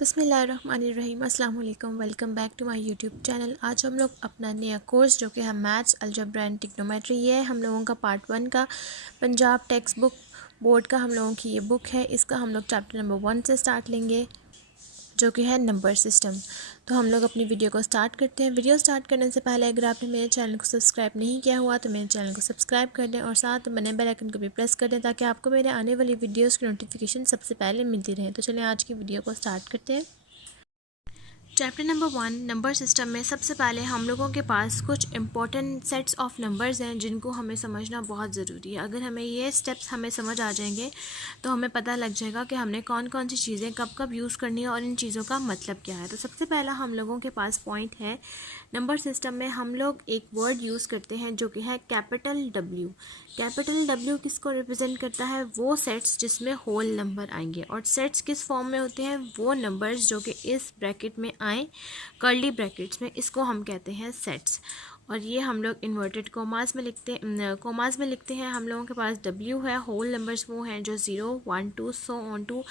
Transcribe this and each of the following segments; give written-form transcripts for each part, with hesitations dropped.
बिस्मिल्लाहिर्रहमानिर्रहीम अस्सलाम वालेकुम। Welcome back to my YouTube channel. आज हम लोग अपना नया कोर्स जो कि है मैथ्स अलजेब्रा एंड ट्रिग्नोमेट्री, ये है हम लोगों का पार्ट 1 का पंजाब टेक्स्ट बुक बोर्ड का हम लोगों की ये बुक है। इसका हम लोग चैप्टर नंबर 1 से स्टार्ट लेंगे जो कि है नंबर सिस्टम। तो हम लोग अपनी वीडियो को स्टार्ट करते हैं। वीडियो स्टार्ट करने से पहले अगर आपने मेरे चैनल को सब्सक्राइब नहीं किया हुआ तो मेरे चैनल को सब्सक्राइब कर दें और साथ बने बेल आइकन को भी प्रेस कर दें ताकि आपको मेरे आने वाली वीडियोस की नोटिफिकेशन सबसे पहले मिलती रहे। तो चलिए आज की वीडियो को स्टार्ट करते हैं। चैप्टर नंबर 1 नंबर सिस्टम में सबसे पहले हम लोगों के पास कुछ इंपॉर्टेंट सेट्स ऑफ नंबर्स हैं जिनको हमें समझना बहुत ज़रूरी है। अगर हमें ये स्टेप्स हमें समझ आ जाएंगे तो हमें पता लग जाएगा कि हमने कौन कौन सी चीज़ें कब कब यूज़ करनी है और इन चीज़ों का मतलब क्या है। तो सबसे पहला हम लोगों के पास पॉइंट है, नंबर सिस्टम में हम लोग एक वर्ड यूज़ करते हैं जो कि है कैपिटल W। कैपिटल W किसको रिप्रेजेंट करता है? वो सेट्स जिसमें होल नंबर आएंगे। और सेट्स किस फॉर्म में होते हैं? वो नंबर्स जो कि इस ब्रैकेट में आए कर्ली ब्रैकेट्स में, इसको हम कहते हैं सेट्स। और ये हम लोग इन्वर्टेड कोमास में लिखते हैं। हम लोगों के पास W है, होल नंबर्स वो हैं जो 0 1 2 सो ऑन टू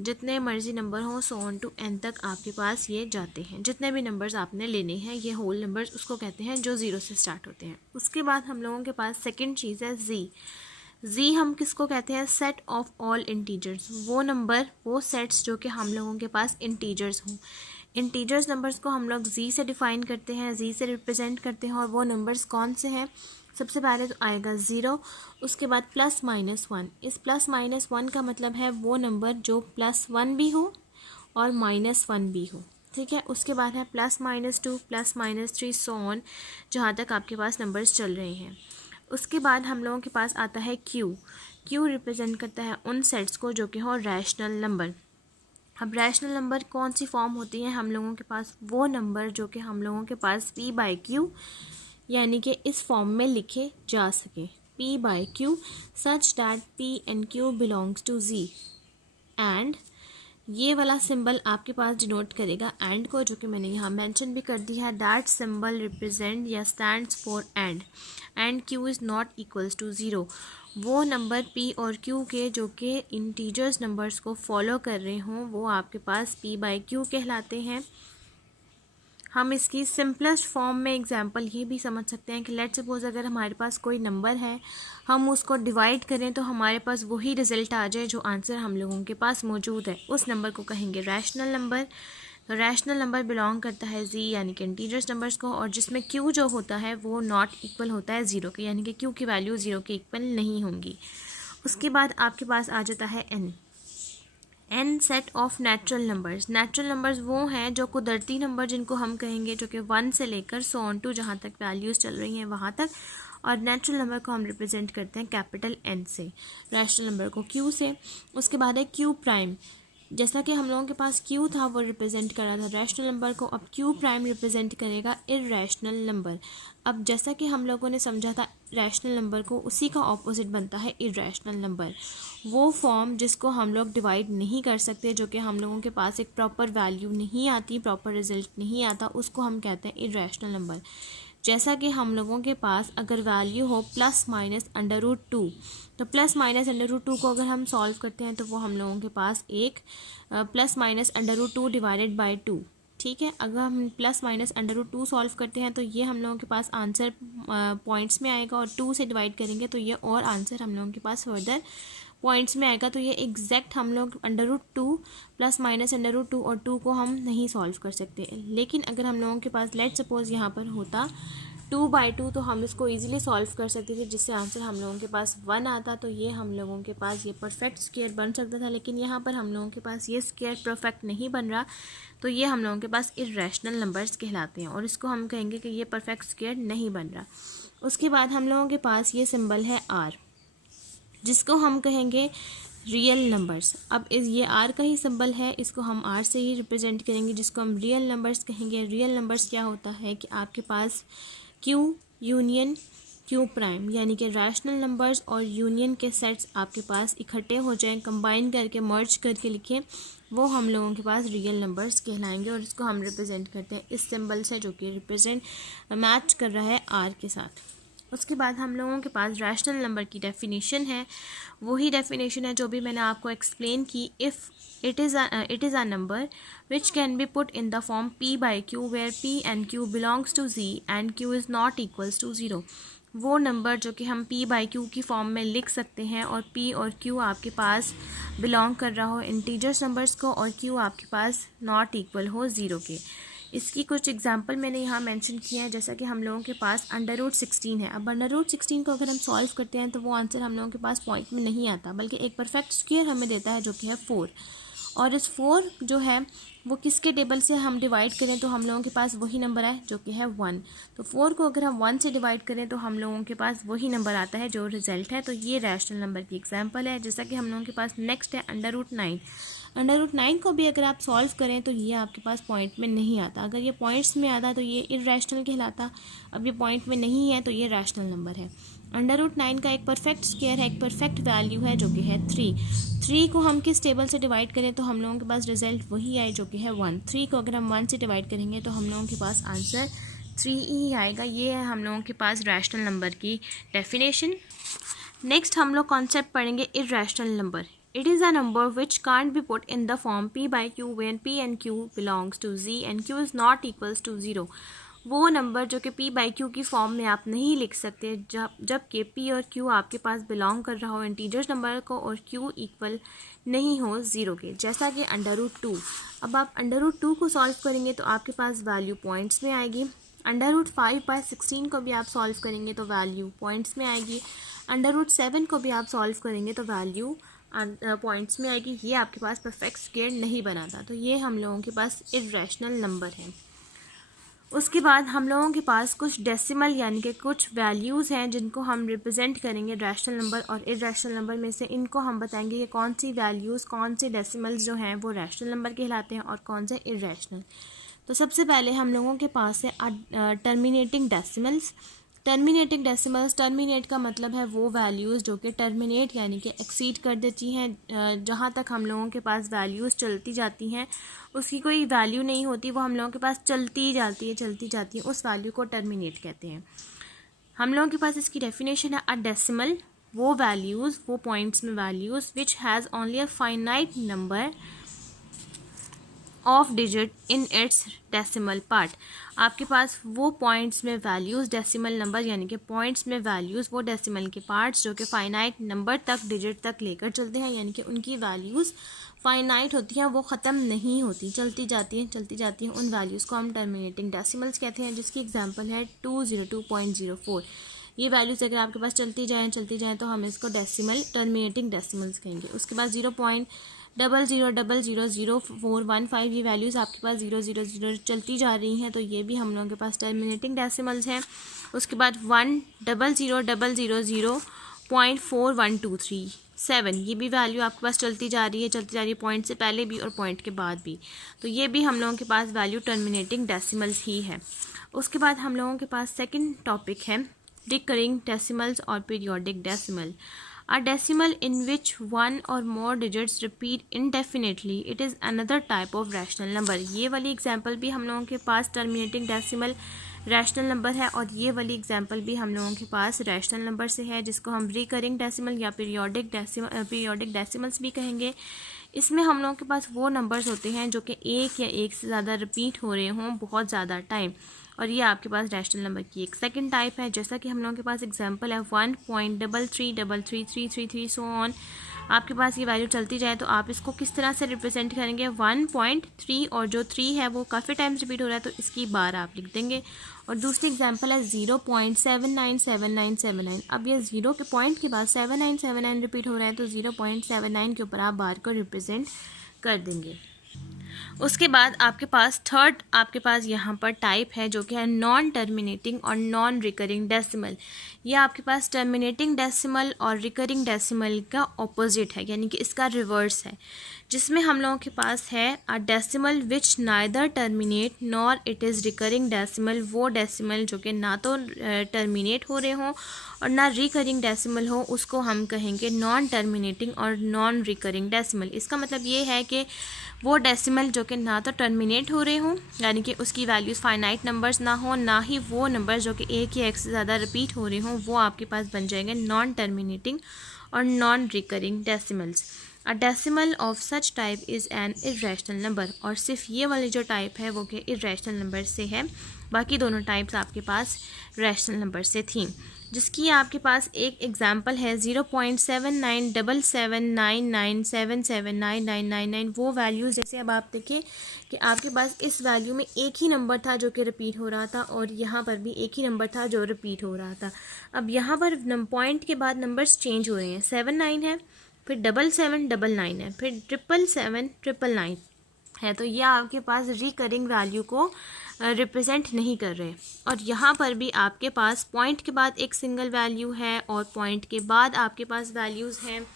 जितने मर्जी नंबर हों सो ऑन टू n तक आपके पास ये जाते हैं। जितने भी नंबर्स आपने लेने हैं ये होल नंबर्स उसको कहते हैं जो 0 से स्टार्ट होते हैं। उसके बाद हम लोगों के पास सेकेंड चीज़ है जी हम किसको कहते हैं? Set of all integers. वो नंबर वो सेट्स जो कि हम लोगों के पास इंटीजर्स हों। इंटीजर्स नंबर्स को हम लोग जी से डिफ़ाइन करते हैं, जी से रिप्रेजेंट करते हैं। और वो नंबर्स कौन से हैं? सबसे पहले तो आएगा 0, उसके बाद +-1। इस +-1 का मतलब है वो नंबर जो +1 भी हो और -1 भी हो, ठीक है। उसके बाद है +-2 +-3 सो ऑन, जहाँ तक आपके पास नंबर्स चल रहे हैं। उसके बाद हम लोगों के पास आता है क्यू रिप्रेजेंट करता है उन सेट्स को जो कि हो रैशनल नंबर। अब रैशनल नंबर कौन सी फॉर्म होती है हम लोगों के पास? वो नंबर जो कि हम लोगों के पास P/Q यानी कि इस फॉर्म में लिखे जा सके। P/Q such that P and Q belongs to Z and ये वाला सिंबल आपके पास डिनोट करेगा एंड को, जो कि मैंने यहाँ मेंशन भी कर दिया है। दैट सिंबल रिप्रेजेंट या stands for and Q is not equals to 0। वो नंबर P और Q के जो कि इंटीजर्स नंबर्स को फॉलो कर रहे हों वो आपके पास P/Q कहलाते हैं। हम इसकी सिंपलेस्ट फॉर्म में एग्जांपल ये भी समझ सकते हैं कि लेट्स सपोज अगर हमारे पास कोई नंबर है, हम उसको डिवाइड करें तो हमारे पास वही रिज़ल्ट आ जाए जो आंसर हम लोगों के पास मौजूद है, उस नंबर को कहेंगे रैशनल नंबर। तो रैशनल नंबर बिलोंग करता है जी यानी कि इंटीजर्स नंबर्स को, और जिसमें क्यू जो होता है वो नॉट इक्वल होता है 0 के, यानी कि क्यू की वैल्यू 0 के इक्वल नहीं होंगी। उसके बाद आपके पास आ जाता है an set of natural numbers. Natural numbers वो हैं जो कुदरती नंबर जिनको हम कहेंगे जो कि 1 से लेकर सो ऑन टू जहाँ तक वैल्यूज़ चल रही हैं वहाँ तक। और नेचुरल नंबर को हम रिप्रेजेंट करते हैं कैपिटल N से, रैशनल नंबर को Q से। उसके बाद है Q'। जैसा कि हम लोगों के पास Q था वो रिप्रेजेंट कर रहा था रैशनल नंबर को, अब Q' रिप्रेजेंट करेगा इर्रेशनल नंबर। अब जैसा कि हम लोगों ने समझा था रैशनल नंबर को, उसी का ऑपोजिट बनता है इर्रेशनल नंबर। वो फॉर्म जिसको हम लोग डिवाइड नहीं कर सकते, जो कि हम लोगों के पास एक प्रॉपर वैल्यू नहीं आती, प्रॉपर रिजल्ट नहीं आता, उसको हम कहते हैं इर्रेशनल नंबर। जैसा कि हम लोगों के पास अगर वैल्यू हो +-√2, तो +-√2 को अगर हम सॉल्व करते हैं तो वो हम लोगों के पास एक +-√2 डिवाइडेड बाय 2, ठीक है। अगर हम +-√2 सॉल्व करते हैं तो ये हम लोगों के पास आंसर पॉइंट्स में आएगा, और 2 से डिवाइड करेंगे तो ये और आंसर हम लोगों के पास फर्दर पॉइंट्स में आएगा। तो ये एग्जैक्ट हम लोग √2 +-√2 और 2 को हम नहीं सॉल्व कर सकते। लेकिन अगर हम लोगों के पास लेट सपोज यहाँ पर होता 2/2 तो हम इसको इजीली सॉल्व कर सकते थे, जिससे आंसर हम लोगों के पास 1 आता। तो ये हम लोगों के पास ये परफेक्ट स्क्वायर बन सकता था, लेकिन यहाँ पर हम लोगों के पास ये स्क्वायर परफेक्ट नहीं बन रहा, तो ये हम लोगों के पास इर्रेशनल नंबर्स कहलाते हैं और इसको हम कहेंगे कि ये परफेक्ट स्क्वायर नहीं बन रहा। उसके बाद हम लोगों के पास ये सिंबल है R, जिसको हम कहेंगे रियल नंबर्स। अब ये R का ही सिंबल है, इसको हम R से ही रिप्रेजेंट करेंगे, जिसको हम रियल नंबर्स कहेंगे। रियल नंबर्स क्या होता है कि आपके पास Q यूनियन Q' यानी कि रैशनल नंबर्स और यूनियन के सेट्स आपके पास इकट्ठे हो जाएं, कंबाइन करके मर्ज करके लिखें, वो हम लोगों के पास रियल नंबर्स कहलाएंगे। और इसको हम रिप्रेजेंट करते हैं इस सिंबल से जो कि रिप्रेजेंट मैच कर रहा है R के साथ। उसके बाद हम लोगों के पास रैशनल नंबर की डेफिनेशन है, वही डेफिनेशन है जो भी मैंने आपको एक्सप्लेन की। If it is a number which can be put in the form p by q where p and q belongs to z and q is not equals to 0। वो number जो कि हम p by q की form में लिख सकते हैं और p और q आपके पास बिलोंग कर रहा हो इंटीजर्स नंबर्स को और q आपके पास नॉट इक्वल हो 0 के। इसकी कुछ एग्जांपल मैंने यहाँ मेंशन किया है, जैसा कि हम लोगों के पास √16 है। अब √16 को अगर हम सॉल्व करते हैं तो वो आंसर हम लोगों के पास पॉइंट में नहीं आता, बल्कि एक परफेक्ट स्क्वायर हमें देता है जो कि है 4। और इस 4 जो है वो किसके टेबल से हम डिवाइड करें तो हम लोगों के पास वही नंबर है जो कि है 1। तो 4 को अगर हम 1 से डिवाइड करें तो हम लोगों के पास वही नंबर आता है जो रिजल्ट है। तो ये रैशनल नंबर की एग्जांपल है। जैसा कि हम लोगों के पास नेक्स्ट है √9। √9 को भी अगर आप सॉल्व करें तो ये आपके पास पॉइंट में नहीं आता। अगर ये पॉइंट्स में आता तो ये इर्रेशनल कहलाता। अब ये पॉइंट में नहीं है तो ये रैशनल नंबर है। √9 का एक परफेक्ट स्क्वायर है, एक परफेक्ट वैल्यू है जो कि है 3 को हम किस टेबल से डिवाइड करें तो हम लोगों के पास रिजल्ट वही आए जो कि है 1। 3 को अगर हम 1 से डिवाइड करेंगे तो हम लोगों के पास आंसर 3 ही आएगा। ये है हम लोगों के पास रैशनल नंबर की डेफिनेशन। नेक्स्ट हम लोग कॉन्सेप्ट पढ़ेंगे irrational number. It is a number which can't be put in the form p by q when p and q belongs to z and q is not equals to 0। वो number जो कि p by q की form में आप नहीं लिख सकते जबकि p और q आपके पास बिलोंग कर रहा हो इंटीजर्स नंबर को और q इक्वल नहीं हो 0 के, जैसा कि √2। अब आप √2 को सॉल्व करेंगे तो आपके पास वैल्यू पॉइंट्स में आएगी। √5/16 को भी आप सॉल्व करेंगे तो वैल्यू पॉइंट्स में आएगी। √7 को भी आप सॉल्व करेंगे तो वैल्यू पॉइंट्स में आएगी। ये आपके पास परफेक्ट स्क्वायर नहीं बनाता, तो ये हम लोगों के पास इर्रेशनल नंबर है। उसके बाद हम लोगों के पास कुछ डेसिमल यानी कि कुछ वैल्यूज़ हैं जिनको हम रिप्रेजेंट करेंगे रैशनल नंबर और इर्रेशनल नंबर में से। इनको हम बताएंगे कि कौन सी वैल्यूज़, कौन से डेसिमल्स जो हैं वो रैशनल नंबर कहलाते हैं और कौन से इर्रेशनल। तो सबसे पहले हम लोगों के पास है terminating decimals. Terminating decimals, terminate का मतलब है वो वैल्यूज़ जो कि टर्मिनेट यानी कि एक्सीड कर देती हैं। जहाँ तक हम लोगों के पास वैल्यूज़ चलती जाती हैं उसकी कोई वैल्यू नहीं होती, वो हम लोगों के पास चलती जाती है, उस वैल्यू को टर्मिनेट कहते हैं। हम लोगों के पास इसकी डेफिनेशन है अ डेसिमल वो वैल्यूज़, वो पॉइंट्स में values which has only a finite number of digit in its decimal part. आपके पास वो पॉइंट्स में वैल्यूज़, डेसिमल नंबर यानी कि पॉइंट्स में वैल्यूज़, वो डेसिमल के पार्ट्स जो कि फाइनाइट नंबर तक, डिजिट तक लेकर चलते हैं, यानी कि उनकी वैल्यूज़ फाइनाइट होती हैं, वो ख़त्म नहीं होती, चलती जाती हैं। उन वैल्यूज़ को हम टर्मिनेटिंग डेसिमल्स कहते हैं, जिसकी एग्जांपल है 202.04। ये वैल्यूज़ अगर आपके पास चलती जाएँ तो हम इसको डेसिमल, टर्मिनेटिंग डेसिमल्स कहेंगे। उसके बाद 0.00000415 ये वैल्यूज़ आपके पास 000 चलती जा रही हैं, तो ये भी हम लोगों के पास टर्मिनेटिंग डेसिमल्स हैं। उसके बाद 1000000.4123 ये भी वैल्यू आपके पास चलती जा रही है पॉइंट से पहले भी और पॉइंट के बाद भी, तो ये भी हम लोगों के पास वैल्यू टर्मिनेटिंग डेसिमल्स ही है। उसके बाद हम लोगों के पास सेकंड टॉपिक है रिकरिंग डेसिमल्स और periodic decimal. A decimal in which one or more digits repeat indefinitely, it is another type of rational number। ये वाली एग्जांपल भी हम लोगों के पास टर्मिनेटिंग डेसिमल रैशनल नंबर है और ये वाली एग्जांपल भी हम लोगों के पास रैशनल नंबर से है, जिसको हम रिकरिंग डेसिमल या पीरियोडिक डेसिमल्स भी कहेंगे। इसमें हम लोगों के पास वो नंबर्स होते हैं जो कि एक या एक से ज़्यादा रिपीट हो रहे हों बहुत ज़्यादा टाइम, और ये आपके पास रैशनल नंबर की एक सेकंड टाइप है। जैसा कि हम लोगों के पास एग्जांपल है 1.33333333 सो ऑन। आपके पास ये वैल्यू चलती जाए तो आप इसको किस तरह से रिप्रेजेंट करेंगे, 1.3 और जो 3 है वो काफ़ी टाइम्स रिपीट हो रहा है तो इसकी बार आप लिख देंगे। और दूसरी एग्जांपल है 0.797979। अब ये 0 के पॉइंट के बाद 7979 रिपीट हो रहा है तो 0.79 के ऊपर आप बार को रिप्रेजेंट कर देंगे। उसके बाद आपके पास थर्ड आपके पास यहाँ पर टाइप है जो कि है नॉन टर्मिनेटिंग और नॉन रिकरिंग डेसिमल। ये आपके पास टर्मिनेटिंग डेसिमल और रिकरिंग डेसिमल का ऑपोजिट है, यानी कि इसका रिवर्स है, जिसमें हम लोगों के पास है a decimal which neither terminate nor it is recurring decimal. वो डेसिमल जो कि ना तो टर्मिनेट हो रहे हों और ना रिकरिंग डेसिमल हो, उसको हम कहेंगे नॉन टर्मिनेटिंग और नॉन रिकरिंग डेसिमल। इसका मतलब ये है कि वो डेसिमल डेसिमल जो कि ना तो टर्मिनेट हो रहे हों, यानी कि उसकी वैल्यूज़ फाइनाइट नंबर्स ना हो, ना ही वो नंबर्स जो कि एक या एक से ज़्यादा रिपीट हो रहे हों, वो आपके पास बन जाएंगे नॉन टर्मिनेटिंग और non recurring decimals. A decimal of such type is an irrational number, और सिर्फ ये वाली जो टाइप है वो कि इर्रेशनल नंबर से है, बाकी दोनों टाइप्स आपके पास रैशनल नंबर से थी। जिसकी आपके पास एक एग्जांपल है 0.797799779999। वो वैल्यूज़ जैसे अब आप देखिए कि आपके पास इस वैल्यू में एक ही नंबर था जो कि रिपीट हो रहा था, और यहाँ पर भी एक ही नंबर था जो रिपीट हो रहा था। अब यहाँ पर पॉइंट के बाद नंबर्स चेंज हो रहे हैं, 79 है, फिर 7799 है, फिर 77799 है, तो ये आपके पास रिकरिंग वैल्यू को रिप्रेजेंट नहीं कर रहे। और यहाँ पर भी आपके पास पॉइंट के बाद एक सिंगल वैल्यू है और पॉइंट के बाद आपके पास वैल्यूज़ हैं,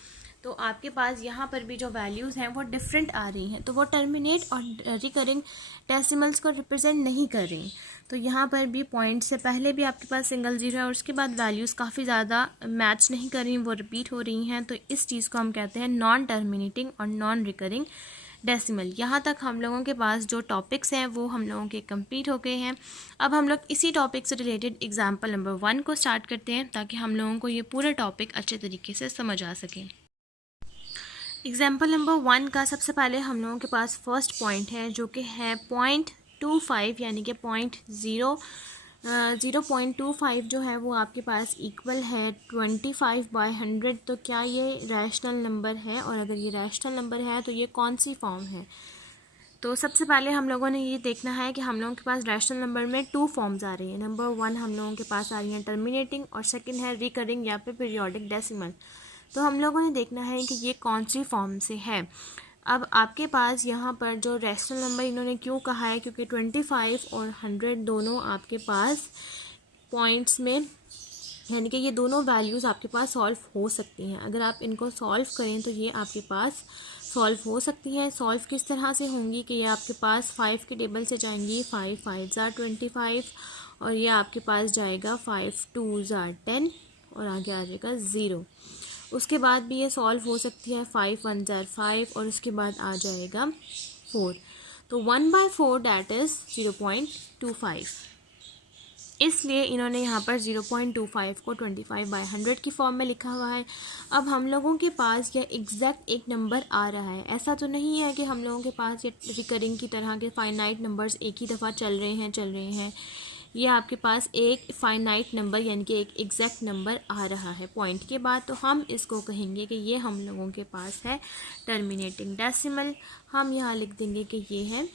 तो आपके पास यहाँ पर भी जो वैल्यूज़ हैं वो डिफरेंट आ रही हैं, तो वो टर्मिनेट और रिकरिंग डेसिमल्स को रिप्रेजेंट नहीं कर रही। तो यहाँ पर भी पॉइंट से पहले भी आपके पास सिंगल ज़ीरो है और उसके बाद वैल्यूज़ काफ़ी ज़्यादा मैच नहीं कर रही, वो रिपीट हो रही हैं, तो इस चीज़ को हम कहते हैं नॉन टर्मिनेटिंग और नॉन रिकरिंग डेसिमल। यहाँ तक हम लोगों के पास जो टॉपिक्स हैं वो हम लोगों के कंप्लीट हो गए हैं। अब हम लोग इसी टॉपिक से रिलेटेड एग्जाम्पल नंबर 1 को स्टार्ट करते हैं, ताकि हम लोगों को ये पूरा टॉपिक अच्छे तरीके से समझ आ सके। एग्जाम्पल नंबर 1 का सबसे पहले हम लोगों के पास फर्स्ट पॉइंट है जो कि है 0.25, यानी कि 0.25 जो है वो आपके पास इक्वल है 25/100। तो क्या ये रैशनल नंबर है, और अगर ये रैशनल नंबर है तो ये कौन सी फॉर्म है? तो सबसे पहले हम लोगों ने ये देखना है कि हम लोगों के पास रैशनल नंबर में 2 फॉर्म्स आ रही हैं। नंबर 1 हम लोगों के पास आ रही है टर्मिनेटिंग, और सेकंड है रिकरिंग या फिर पीरियोडिक डेसिमल। तो हम लोगों ने देखना है कि ये कौन सी फॉर्म से है। अब आपके पास यहाँ पर जो रैशनल नंबर इन्होंने क्यों कहा है, क्योंकि 25 और 100 दोनों आपके पास पॉइंट्स में, यानी कि ये दोनों वैल्यूज़ आपके पास सॉल्व हो सकती हैं। अगर आप इनको सॉल्व करें तो ये आपके पास सॉल्व हो सकती हैं। सॉल्व किस तरह से होंगी कि ये आपके पास 5 के टेबल से जाएंगी, 5 5 ज़ा 25, और ये आपके पास जाएगा 5 2 ज़ा 10, और आगे आ जाएगा 0। उसके बाद भी ये सॉल्व हो सकती है, 5 1 ज़ा 5, और उसके बाद आ जाएगा 4। तो 1/4 डैट इज़ 0.25, इसलिए इन्होंने यहाँ पर 0.25 को 25/100 की फॉर्म में लिखा हुआ है। अब हम लोगों के पास यह एग्जैक्ट एक नंबर आ रहा है, ऐसा तो नहीं है कि हम लोगों के पास ये रिकरिंग की तरह के फाइनाइट नंबर्स एक ही दफ़ा चल रहे हैं। ये आपके पास एक फाइनाइट नंबर, यानी कि एक एग्जैक्ट नंबर आ रहा है पॉइंट के बाद, तो हम इसको कहेंगे कि ये हम लोगों के पास है टर्मिनेटिंग डेसिमल। हम यहाँ लिख देंगे कि ये है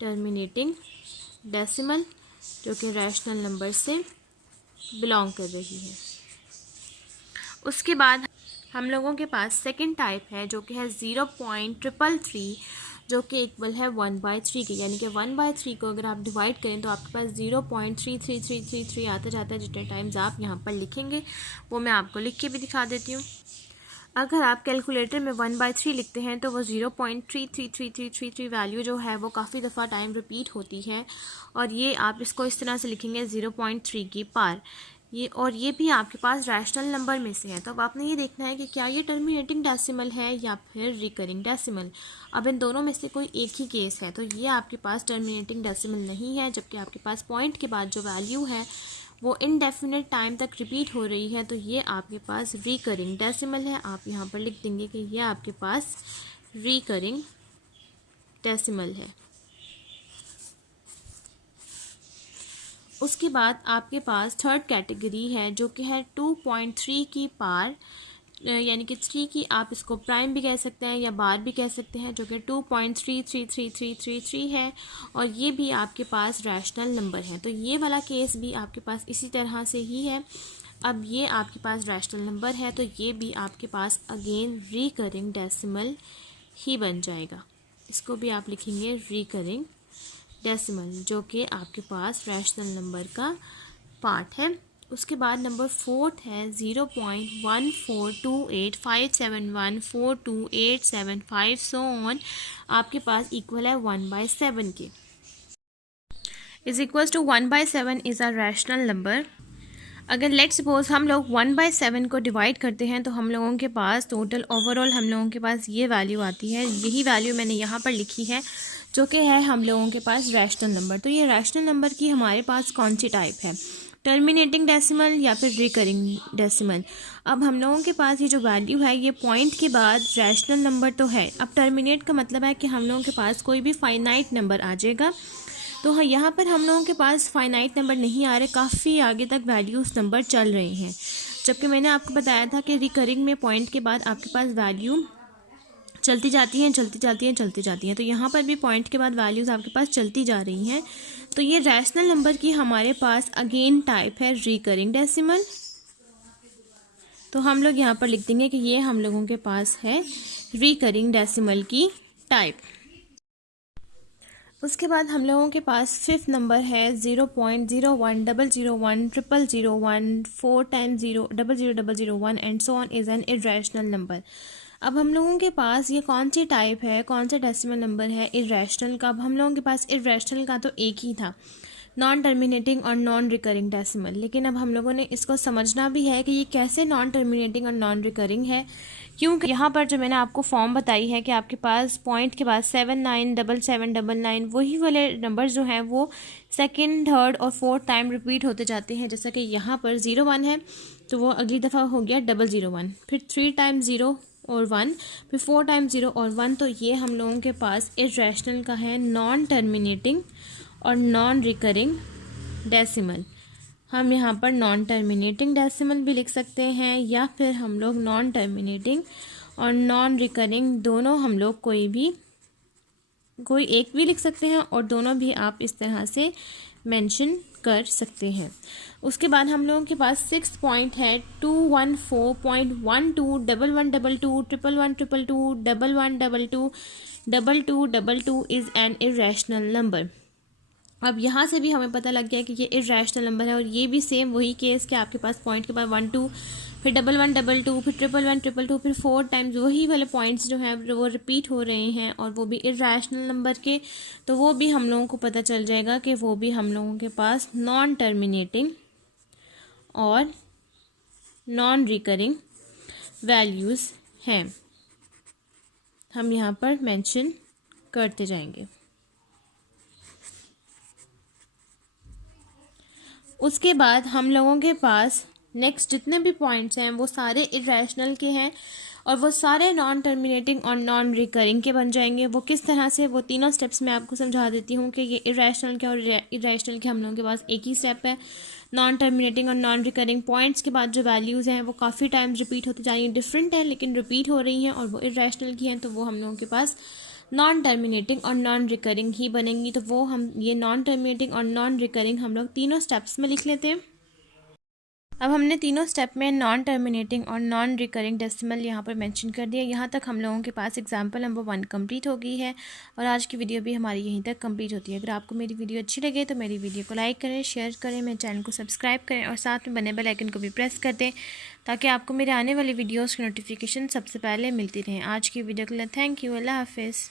टर्मिनेटिंग डेसिमल, जो कि रैशनल नंबर से बिलोंग कर रही है। उसके बाद हम लोगों के पास सेकंड टाइप है जो कि है 0.333, जो कि इक्वल है 1/3 के, यानी कि 1/3 को अगर आप डिवाइड करें तो आपके पास 0.33333 आता जाता है। जितने टाइम्स आप यहाँ पर लिखेंगे वो मैं आपको लिख के भी दिखा देती हूँ। अगर आप कैलकुलेटर में 1/3 लिखते हैं तो वो 0.33333 वैल्यू जो है वो काफ़ी दफ़ा टाइम रिपीट होती है, और ये आप इसको इस तरह से लिखेंगे 0.3 की पार। ये और ये भी आपके पास रैशनल नंबर में से है। तो अब आपने ये देखना है कि क्या ये टर्मिनेटिंग डेसिमल है या फिर रिकरिंग डेसिमल। अब इन दोनों में से कोई एक ही केस है, तो ये आपके पास टर्मिनेटिंग डेसिमल नहीं है, जबकि आपके पास पॉइंट के बाद जो वैल्यू है वो इनडेफिनेट टाइम तक रिपीट हो रही है, तो ये आपके पास रिकरिंग डेसिमल है। आप यहाँ पर लिख देंगे कि ये आपके पास रिकरिंग डेसिमल है। उसके बाद आपके पास थर्ड कैटेगरी है जो कि है 2.3 की पार, यानी कि 3 की आप इसको प्राइम भी कह सकते हैं या बार भी कह सकते हैं, जो कि 2.333333 है, और ये भी आपके पास रैशनल नंबर है। तो ये वाला केस भी आपके पास इसी तरह से ही है। अब ये आपके पास रैशनल नंबर है, तो ये भी आपके पास अगेन रिकरिंग डेसिमल ही बन जाएगा। इसको भी आप लिखेंगे रिकरिंग डेसिमल, जो कि आपके पास रैशनल नंबर का पार्ट है। उसके बाद नंबर 4 है 0.1428571428755 सो ऑन, आपके पास इक्वल है 1/7 के। Is equals to 1/7 is a rational number. अगर लेट्स सपोज हम लोग 1/7 को डिवाइड करते हैं तो हम लोगों के पास टोटल ओवरऑल हम लोगों के पास ये वैल्यू आती है। यही वैल्यू मैंने यहाँ पर लिखी है जो कि है हम लोगों के पास रैशनल नंबर। तो ये रैशनल नंबर की हमारे पास कौन सी टाइप है, टर्मिनेटिंग डेसिमल या फिर रिकरिंग डेसिमल। अब हम लोगों के पास ये जो वैल्यू है ये पॉइंट के बाद रैशनल नंबर तो है। अब टर्मिनेट का मतलब है कि हम लोगों के पास कोई भी फाइनाइट नंबर आ जाएगा। तो हाँ, यहाँ पर हम लोगों के पास फाइनाइट नंबर नहीं आ रहे, काफ़ी आगे तक वैल्यूज़ नंबर चल रहे हैं। जबकि मैंने आपको बताया था कि रिकरिंग में पॉइंट के बाद आपके पास वैल्यू चलती जाती हैं, चलती जाती हैं, चलती जाती हैं। तो यहाँ पर भी पॉइंट के बाद वैल्यूज़ आपके पास चलती जा रही हैं। तो ये रैशनल नंबर की हमारे पास अगेन टाइप है रिकरिंग डेसिमल। तो हम लोग यहाँ पर लिख देंगे कि ये हम लोगों के पास है रिकरिंग डेसिमल की टाइप। उसके बाद हम लोगों के पास फिफ्थ नंबर है 0.01 001 0001 4 times 0 00001 and so on is an irrational number. अब हम लोगों के पास ये कौन सी टाइप है, कौन सा डेसिमल नंबर है इरेशनल का। अब हम लोगों के पास इरेशनल का तो एक ही था, नॉन टर्मिनेटिंग और नॉन रिकरिंग डेसिमल। लेकिन अब हम लोगों ने इसको समझना भी है कि ये कैसे नॉन टर्मिनेटिंग और नॉन रिकरिंग है, क्योंकि यहाँ पर जो मैंने आपको फॉर्म बताई है कि आपके पास पॉइंट के बाद 797799 वही वाले नंबर जो हैं वो सेकंड, थर्ड और फोर्थ टाइम रिपीट होते जाते हैं। जैसा कि यहाँ पर 01 है तो वो अगली दफ़ा हो गया 001, फिर 3 टाइम 0 और 1, फिर 4 टाइम 0 और 1। तो ये हम लोगों के पास इरेशनल का है नॉन टर्मिनेटिंग और नॉन रिकरिंग डेसिमल। हम यहाँ पर नॉन टर्मिनेटिंग डेसिमल भी लिख सकते हैं या फिर हम लोग नॉन टर्मिनेटिंग और नॉन रिकरिंग दोनों हम लोग कोई एक भी लिख सकते हैं और दोनों भी आप इस तरह से मेंशन कर सकते हैं। उसके बाद हम लोगों के पास 6 पॉइंट है 214.12 1122 111 222 1122 2222 इज़ एन इरेशनल नंबर। अब यहाँ से भी हमें पता लग गया कि ये इरेशनल नंबर है। और ये भी सेम वही केस कि आपके पास पॉइंट के बाद 12, फिर 1122, फिर 111 फिर 4 टाइम्स वही वाले पॉइंट्स जो हैं वो रिपीट हो रहे हैं और वो भी इरेशनल नंबर के। तो वो भी हम लोगों को पता चल जाएगा कि वो भी हम लोगों के पास नॉन टर्मिनेटिंग और नॉन रिकरिंग वैल्यूज़ हैं। हम यहाँ पर मेंशन करते जाएंगे। उसके बाद हम लोगों के पास नेक्स्ट जितने भी पॉइंट्स हैं वो सारे इरेशनल के हैं और वो सारे नॉन टर्मिनेटिंग और नॉन रिकरिंग के बन जाएंगे। वो किस तरह से, वो तीनों स्टेप्स मैं आपको समझा देती हूँ कि ये इरेशनल के और इरेशनल के हम लोगों के पास एक ही स्टेप है। नॉन टर्मिनेटिंग और नॉन रिकरिंग पॉइंट्स के बाद जो वैल्यूज़ हैं वो काफ़ी टाइम्स रिपीट होती जा रही हैं, डिफरेंट है लेकिन रिपीट हो रही हैं और वो इरेशनल की हैं। तो वो हम लोगों के पास नॉन टर्मिनेटिंग और नॉन रिकरिंग ही बनेंगी। तो वो हम ये नॉन टर्मिनेटिंग और नॉन रिकरिंग हम लोग तीनों स्टेप्स में लिख लेते हैं। अब हमने तीनों स्टेप में नॉन टर्मिनेटिंग और नॉन रिकरिंग डेसिमल यहाँ पर मेंशन कर दिया। यहाँ तक हम लोगों के पास एग्जांपल नंबर 1 कंप्लीट हो गई है और आज की वीडियो भी हमारी यहीं तक कंप्लीट होती है। अगर आपको मेरी वीडियो अच्छी लगे तो मेरी वीडियो को लाइक करें, शेयर करें, मेरे चैनल को सब्सक्राइब करें और साथ में बने बेल आइकन को भी प्रेस कर दें ताकि आपको मेरे आने वाली वीडियोज़ की नोटिफिकेशन सबसे पहले मिलती रहें। आज की वीडियो के लिए थैंक यू, अल्लाह हाफिज़।